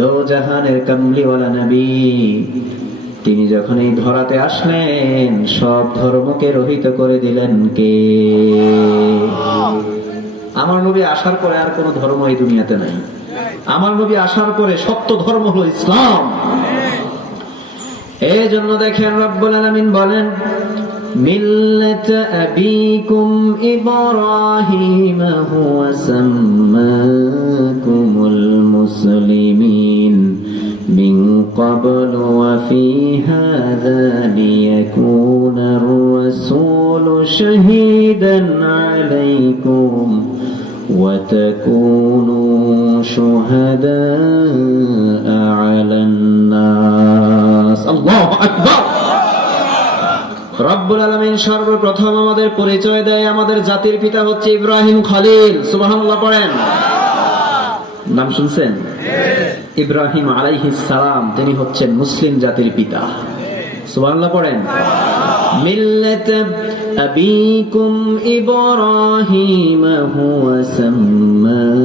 দো জাহানের কামলিওয়ালা নবী। তিনি যখন এই ধরাতে আসলেন, সব ধর্মকে রহিত করে দিলেন কে? আমার নবী আসার পরে আর কোন ধর্ম এই দুনিয়াতে নাই। আমার নবী আসার পরে সত্য ধর্ম হলো ইসলাম। এই জন্য দেখেন রব্বুল আলামিন বলেন, মিল্লাত আবিকুম ইব্রাহিম হুয়া সাম্মাকুমুল মুসলিমিন। قبل وفي هذا ليكون الرسول شهيدا عليكم وتكونوا شهداء على الناس الله أكبر রব্বুল আলমিন সর্বপ্রথম আমাদের পরিচয় দেয় আমাদের জাতির পিতা হচ্ছে ইব্রাহিম খলিল সুবহানাল্লাহ পড়েন নাম শুনছেন ইব্রাহিম সালাম, তিনি হচ্ছেন মুসলিম জাতির পিতা। সুবহানাল্লাহ পড়েন, মিল্লাত আবিকুম ইব্রাহিম হুয়া সাম্মাকুমুল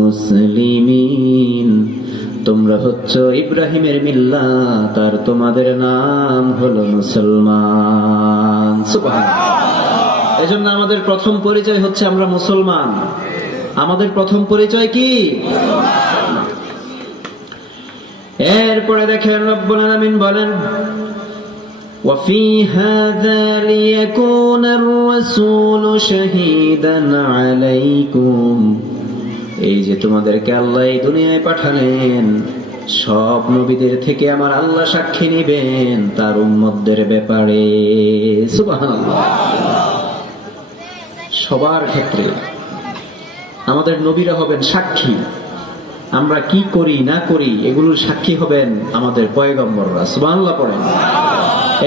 মুসলিমিন। তোমরা হচ্ছ ইব্রাহিমের মিল্লা তার তোমাদের নাম হলো মুসলমান। এজন্য আমাদের প্রথম পরিচয় হচ্ছে আমরা মুসলমান। আমাদের প্রথম পরিচয় কি এরপরে দেখেন রব্বুল আলামিন বলেন وفي هذا ليكون الرسول شهيدا عليكم এই যে তোমাদেরকে আল্লাহ এই দুনিয়ায় পাঠালেন সব নবীদের থেকে আমার আল্লাহ সাক্ষী নিবেন তার উম্মতদের ব্যাপারে সুবহানাল্লাহ সবার ক্ষেত্রে আমাদের নবীরা হবেন সাক্ষী। আমরা কি করি, না করি, এগুলোর সাক্ষী হবেন আমাদের পয়গম্বররা। সুবহানাল্লাহ পড়েন।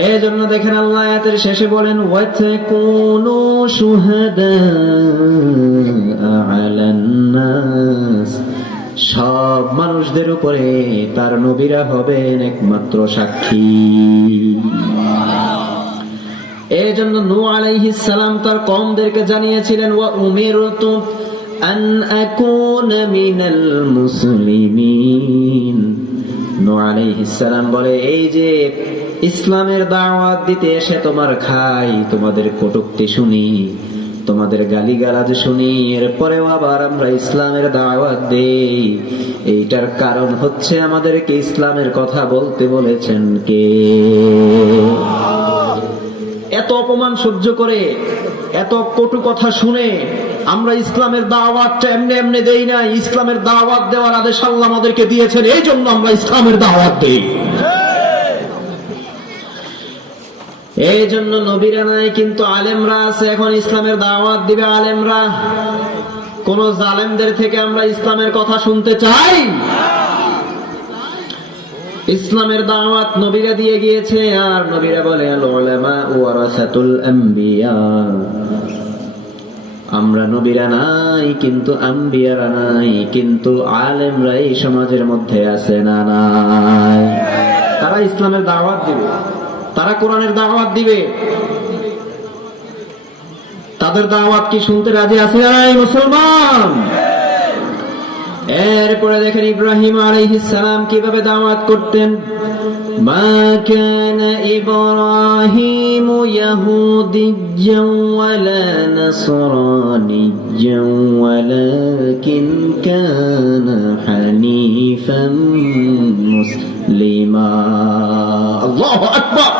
এই জন্য দেখেন আল্লাহ আয়াতের শেষে বলেন, ওয়াতাকুনু শুহাদা আলান নাস। সব মানুষদের উপরে তার নবীরা হবেন একমাত্র সাক্ষী। এই জন্য নূ আলাইহিস সালাম তার কমদেরকে জানিয়েছিলেন, ওয়া উমিরতু আন আকুনা মিনাল মুসলিমিন নূ আলাইহিস সালাম বলে, এই যে ইসলামের দাওয়াত দিতে এসে তোমার খাই, তোমাদের কটুক্তি শুনি, তোমাদের গালিগালাজ শুনি, এরপরেও আবার আমরা ইসলামের দাওয়াত দেই। এইটার কারণ হচ্ছে আমাদেরকে ইসলামের কথা বলতে বলেছেন কে? এত অপমান সহ্য করে, এত কটু কথা শুনে আমরা ইসলামের দাওয়াতটা এমনি এমনি দেই না ইসলামের দাওয়াত দেওয়ার আদেশ আল্লাহ আমাদেরকে দিয়েছেন, এই জন্য আমরা ইসলামের দাওয়াত দেই। এই জন্য নবীরা নাই, কিন্তু আলেমরা আছে, এখন ইসলামের দাওয়াত দিবে আলেমরা। কোন জালেমদের থেকে আমরা ইসলামের কথা শুনতে চাই? ইসলামের দাওয়াত নবীরা দিয়ে গিয়েছে, আর নবীরা বলে আল উলামা ওয়ারাসাতুল আম্বিয়া। আমরা নবীরা নাই, কিন্তু আম্বিয়ারা নাই, কিন্তু আলেমরা এই সমাজের মধ্যে আছে না নাই। তারা ইসলামের দাওয়াত দিবে। তারা কোরআনের দাওয়াত দিবে। তাদের দাওয়াত কি শুনতে রাজি আছে মুসলমান? এরপরে দেখেন ইব্রাহিম আলাইহিস সালাম কীভাবে দাওয়াত করতেন? মা কানা ইব্রাহিম ইয়াহুদিয়্যান ওয়ালা নাসরানিয়্যান ওয়ালাকিন কানা হানিফান মুসলিমা। আল্লাহু আকবার।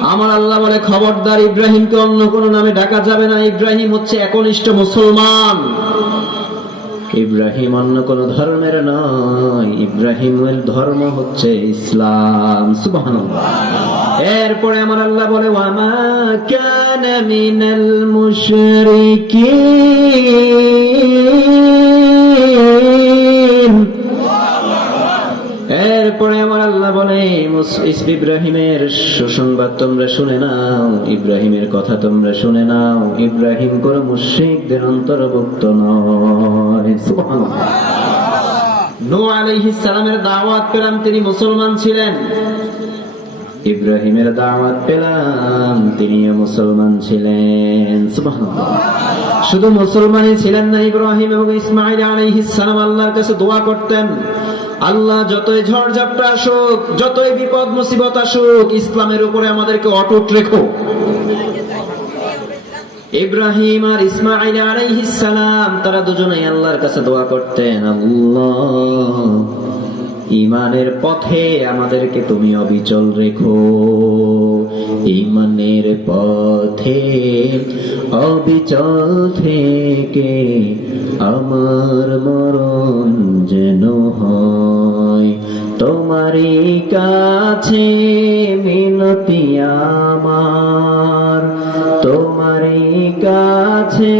আমার আল্লাহ বলে, খবরদার ইব্রাহিমকে অন্য কোনো নামে ডাকা যাবে না। ইব্রাহিম হচ্ছে একনিষ্ঠ মুসলমান। ইব্রাহিম অন্য কোন ধর্মের নয়। ইব্রাহিমের ধর্ম হচ্ছে ইসলাম। সুবাহ এরপরে আমার আল্লাহ বলে, ওয়ামা কানা মিনাল মুশরিকিন। ইব্রাহিমের সুসংবাদ তোমরা শুনে নাও, ইব্রাহিমের কথা তোমরা শুনে নাও, ইব্রাহিম কোন মুশ্রিকদের অন্তর্ভুক্ত নয়। দাওয়াত পেলাম, তিনি মুসলমান ছিলেন। ইব্রাহিমের দাওয়াত পেলাম, তিনিও মুসলমান ছিলেন। শুধু মুসলমানই ছিলেন না, ইব্রাহিম এবং ইসমাইল আলাইহিস সালাম আল্লাহর কাছে দোয়া করতেন। আল্লাহ যতই ঝড় ঝাপটা আসুক, যতই বিপদ, মুসিবত আসুক, ইসলামের উপরে আমাদেরকে অটুট রেখো। ইব্রাহিম আর ইসমাইল আলাইহিস সালাম, তারা দুজনেই আল্লাহর কাছে দোয়া করতেন, আল্লাহ ইমানের পথে আমাদেরকে তুমি অবিচল রেখো। ইমানের পথে অবিচল থেকে আমার মরণ যেন হয়। তোমারই কাছে মিনতি আমার। তোমারই কাছে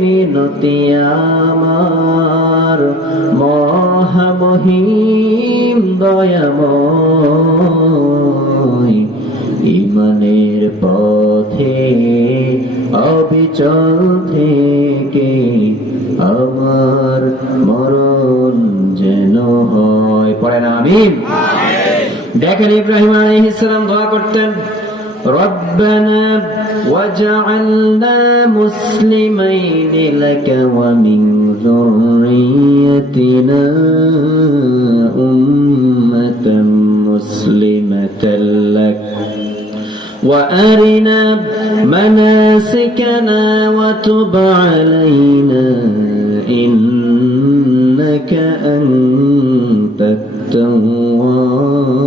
মিনতি আমার। মহামহিম দয়াময়, ইমানের পথে অবিচল আমিন দেখেন ইব্রাহিম আলাইহিস সালাম দোয়া করতেন ربنا وجعلنا مسلمين لك ومن ذريتنا أمة مسلمة لك وأرنا مناسكنا وتب علينا إنك أنت التواب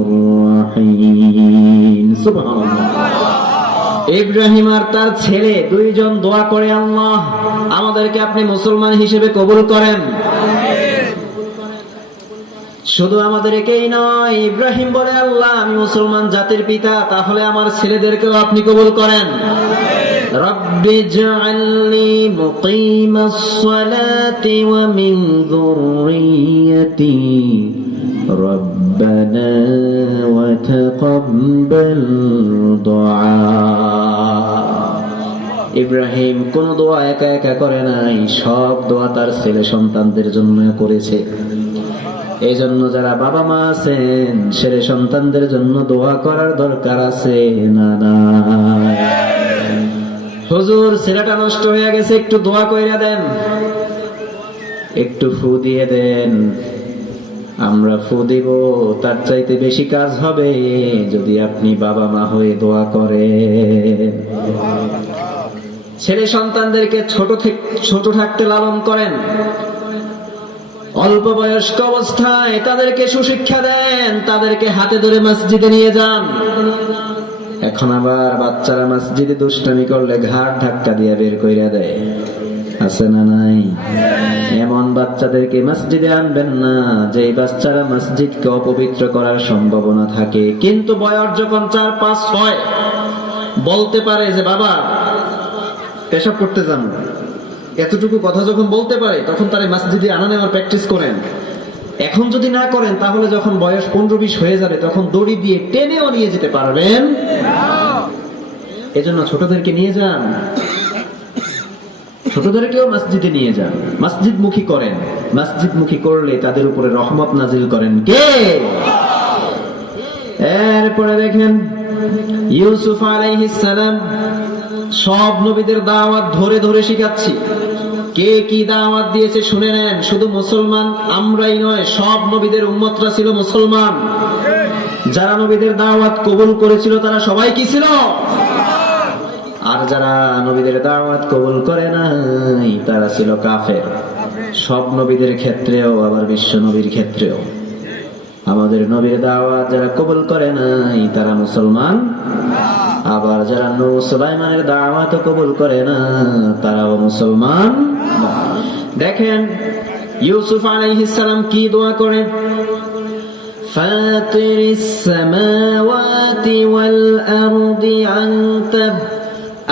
الرحيم سبحان الله ইব্রাহিম আর তার ছেলে দুইজন দোয়া করে আল্লাহ আমাদেরকে আপনি মুসলমান হিসেবে কবুল করেন শুধু আমাদের একেই নয় ইব্রাহিম বলে আল্লাহ আমি মুসলমান জাতির পিতা তাহলে আমার ছেলেদেরকেও আপনি কবুল করেন رب اجعلني مقيم الصلاة ومن ذريتي ربنا وتقبل دعاء ইব্রাহিম কোন দোয়া একা একা করে নাই সব দোয়া তার ছেলে সন্তানদের জন্য করেছে এই জন্য যারা বাবা মা আছেন ছেলে সন্তানদের জন্য দোয়া করার দরকার আছে না না হুজুর, ছেলেটা নষ্ট হয়ে গেছে, একটু দোয়া কইরা দেন। একটু ফু দিয়ে দেন। আমরা ফু দিব, তার চাইতে বেশি কাজ হবে যদি আপনি বাবা মা হয়ে দোয়া করে ছেলে সন্তানদেরকে ছোট থেকে, ছোট থাকতে লালন করেন। অল্প বয়স্ক অবস্থায় তাদেরকে সুশিক্ষা দেন, তাদেরকে হাতে ধরে মসজিদে নিয়ে যান। এখন আবার বাচ্চারা মসজিদে দুষ্টামি করলে ঘাট ধাক্কা দিয়ে বের কইরা দেয়। আছে না নাই? এমন বাচ্চাদেরকে মসজিদে আনবেন না যে বাচ্চারা মসজিদকে অপবিত্র করার সম্ভাবনা থাকে। কিন্তু বয়স যখন চার, পাঁচ, ছয়, বলতে পারে যে, বাবা, পেশাব করতে যান। এতটুকু কথা যখন বলতে পারে, তখন তারা মসজিদে আনা নেওয়ার প্র্যাকটিস করেন। এখন যদি না করেন, তাহলে যখন বয়স পনেরো বিশ হয়ে যাবে, তখন দড়ি দিয়ে টেনেও নিয়ে যেতে পারবেন। এজন্য ছোটদেরকে নিয়ে যান। ছোটদেরকেও মসজিদে নিয়ে যান। মসজিদ মুখী করেন। মসজিদ মুখী করলে তাদের উপরে রহমত নাজিল করেন কে? এরপরে দেখেন, ইউসুফ আলাইহিস সালাম, সব নবীদের দাওয়াত ধরে ধরে শিখাচ্ছি। কে কি দাওয়াত দিয়েছে শুনে নেন। শুধু মুসলমান, আমরাই নয়, সব নবীদের উম্মতরা ছিল মুসলমান। যারা নবীদের দাওয়াত কবুল করেছিল, তারা সবাই কি ছিল? আর যারা নবীদের দাওয়াত কবুল করে নাই, তারা ছিল কাফের। সব নবীদের ক্ষেত্রেও, আবার বিশ্ব নবীর ক্ষেত্রেও। আমাদের নবীর দাওয়াত যারা কবুল করে নাই, তারা মুসলমান। আবার যারা নূ সুলাইমানের দাওয়াত কবুল করে না, তারাও মুসলমান। দেখেন ইউসুফ আলাইহিস সালাম কি দোয়া করেন فاطر السماوات والأرض أنت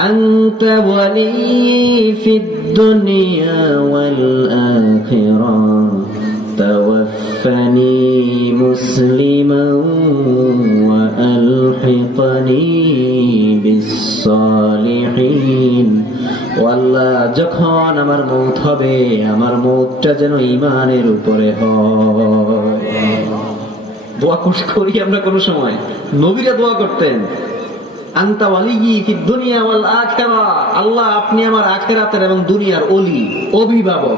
أنت ولي في الدنيا والآخرة توفني مسلما وألحقني بالصالحين ওয়াল্লাহ যখন আমার মৌত হবে, আমার মৌতটা যেন ইমানের উপরে করি আমরা কোনো সময়। নবীরা দোয়া করতেন, আন্তা আল্লাহ, আপনি আমার আখিরাতের এবং দুনিয়ার ওলি, অভিভাবক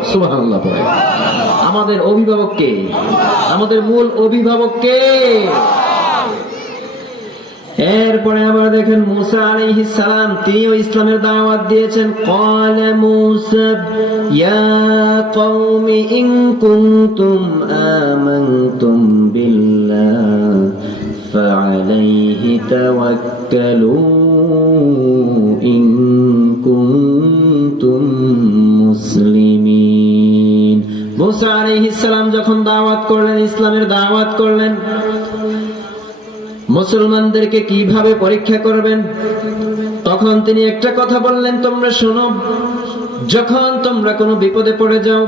আমাদের অভিভাবক কে? আমাদের মূল অভিভাবক কে? এরপরে আবার দেখেন মুসা আলাইহিস সালাম তিনিও ইসলামের দাওয়াত দিয়েছেন قال موسى يا قوم إن كنتم آمنتم بالله فعليه توكلوا إن كنتم মুসলিমিন মুসা আলাইহিস সালাম যখন দাওয়াত করলেন ইসলামের দাওয়াত করলেন মুসলমানদেরকে কীভাবে পরীক্ষা করবেন? তখন তিনি একটা কথা বললেন, তোমরা শোনো, যখন তোমরা কোনো বিপদে পড়ে যাও,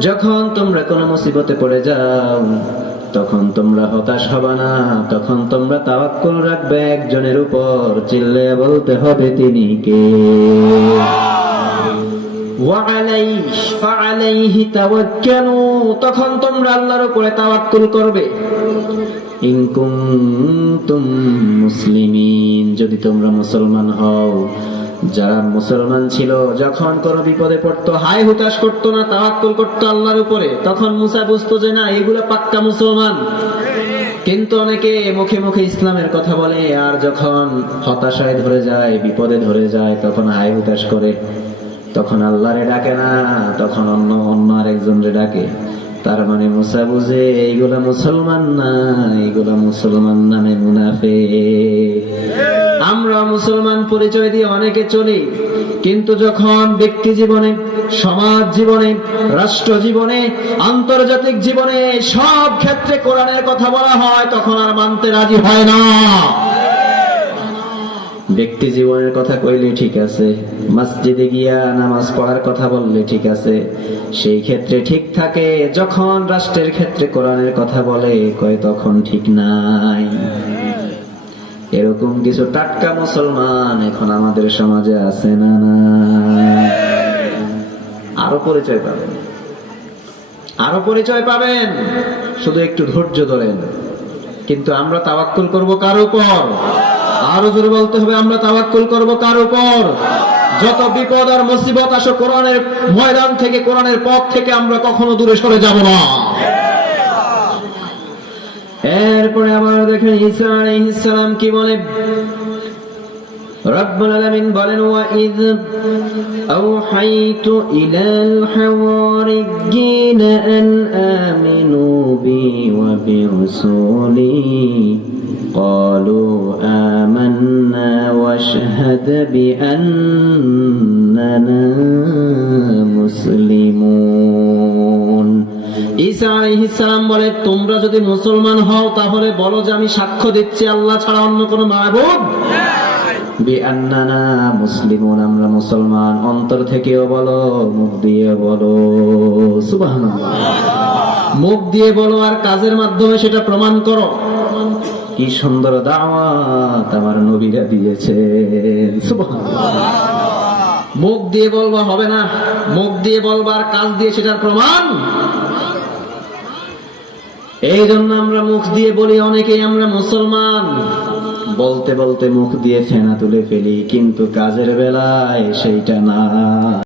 যখন তোমরা কোনো মুসিবতে পড়ে যাও, তখন তোমরা হতাশ হবে না, তখন তোমরা তাওয়াক্কুল রাখবে একজনের উপর চিল্লে বলতে হবে তিনি কে? তখন তোমরা আল্লাহর উপরে তাওয়াক্কুল করবে। যদি তোমরা মুসলমান হও। যারা মুসলমান ছিল, যখন কোন বিপদে পড়তো হাই হুতাশ করতো না, তাওয়াক্কুল করতো আল্লাহর উপরে, তখন মুসা বুঝতো যে না, এগুলো পাক্কা মুসলমান। কিন্তু অনেকে মুখে মুখে ইসলামের কথা বলে, আর যখন হতাশায় ধরে যায়, বিপদে ধরে যায়, তখন হাই হুতাশ করে। তখন আল্লাহরে ডাকে না, তখন অন্য অন্য আরেকজনরে ডাকে। তার মানে মুসা বুঝে, এইগুলা মুসলমান না, এইগুলা মুসলমান নামে মুনাফে আমরা মুসলমান পরিচয় দিয়ে অনেকে চলি, কিন্তু যখন ব্যক্তি জীবনে, সমাজ জীবনে, রাষ্ট্র জীবনে, আন্তর্জাতিক জীবনে সব ক্ষেত্রে কোরআনের কথা বলা হয়, তখন আর মানতে রাজি হয় না। ব্যক্তি জীবনের কথা কইলে ঠিক আছে, মসজিদে গিয়া নামাজ পড়ার কথা বললে ঠিক আছে, সেই ক্ষেত্রে ঠিক থাকে, যখন রাষ্ট্রের ক্ষেত্রে কোরআনের কথা বলে, কয় তখন ঠিক নাই। এরকম কিছু টাটকা মুসলমান এখন আমাদের সমাজে আছে না না আরও পরিচয় পাবেন। আরও পরিচয় পাবেন। শুধু একটু ধৈর্য ধরেন। কিন্তু আমরা তাওয়াক্কুল করব কার উপর? আরও জোরে বলতে হবে, আমরা তাওয়াক্কুল করব কার উপর? যত বিপদ আর মুসিবত আসো কোরআনের ময়দান থেকে, কোরআনের পথ থেকে, আমরা কখনো দূরে সরে যাব না। এরপরে আবার দেখেন, ঈসা আলাইহিস সালাম কি বলে? রব্বুল আলামিন বলেন ওয়াইদ আওহাইতু ইলাল হাওয়ারিয়িন আন আমিনু বি ওয়া বিরসুলি قالوا آمنا واشهد بأننا মুসলিমুন ঈসা আলাইহিস সালাম বলে তোমরা যদি মুসলমান হও তাহলে বলো যে আমি সাক্ষ্য দিচ্ছি আল্লাহ ছাড়া অন্য কোনো মাবুদ বিআন্নানা মুসলিমুন আমরা মুসলমান অন্তর থেকেও বলো মুখ দিয়ে বলো সুবহানাল্লাহ মুখ দিয়ে বলো আর কাজের মাধ্যমে সেটা প্রমাণ করো কি সুন্দর দাওয়াত আমার নবীরা দিয়েছে। মুখ দিয়ে বলবা হবে না, মুখ দিয়ে বলবার কাজ দিয়ে সেটার প্রমাণ। এই জন্য আমরা মুখ দিয়ে বলি, অনেকেই আমরা মুসলমান। বলতে বলতে মুখ দিয়ে ফেনা তুলে ফেলি, কিন্তু কাজের বেলায় সেইটা না।